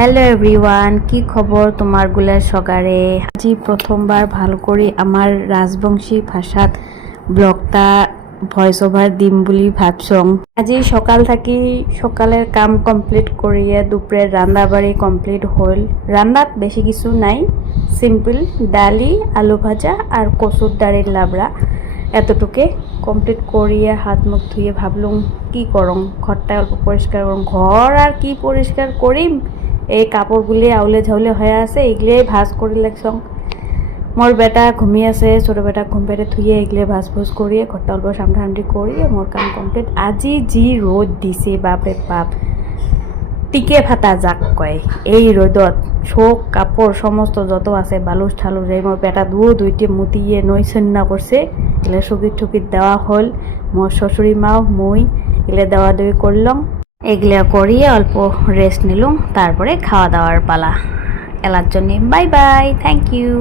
Hello everyone, কি খবর তোমার গুলার সকারে? আজি প্রথমবার ভালো করে আমার রাজবংশী ভাষাত ব্লগটা ভয়েস ওভার দিম বুলি ভাবছং। আজি সকাল থাকি সকালের কাম কমপ্লিট করিয়ে দুপুরের রান্না বাড়ি কমপ্লিট হল। রান্নাত বেশি কিছু নাই, সিম্পল ডালি, আলু ভাজা আর কচুর ডাড়ির লাবড়া, এতটুকে কমপ্লিট করিয়ে হাত মুখ ধুয়ে ভাবলুম কি করং, ঘরটা অল্প পরিষ্কার করং। ঘর আর কি পরিষ্কার করিম, এই কাপড়গুলি আউলে ঝাউলে হয়ে আছে, এগুলিয়ে ভাজ করে লাগছং। মোর বেটা ঘুমিয়ে আছে, ছোটো বেটা ঘুম পেটে থুয়ে এগুলো ভাজ ভুজ করিয়ে ঘরটা অল্প সামঠান্ডি করিয়ে মোর কাম কমপ্লিট। আজি যি রোদ দিছে বাপরে বাপ, টিকে ফাটা যাক কয়। এই রোদত শোক কাপড় সমস্ত যত আছে বালুস ঠালুস এই মোর বেটা দুইটি মুতিয়ে নই সন্না করছে। এগুলো শুকিত ঠুকিত দেওয়া হল, মোর শ্বশুরি মাও মই এগুলো দেওয়া দেওয়ি করলাম। এগুলো করিয়ে অল্প রেস্ট নিলুম, তারপরে খাওয়া দাওয়ার পালা। এলার জন্যে বাই বাই, থ্যাংক ইউ।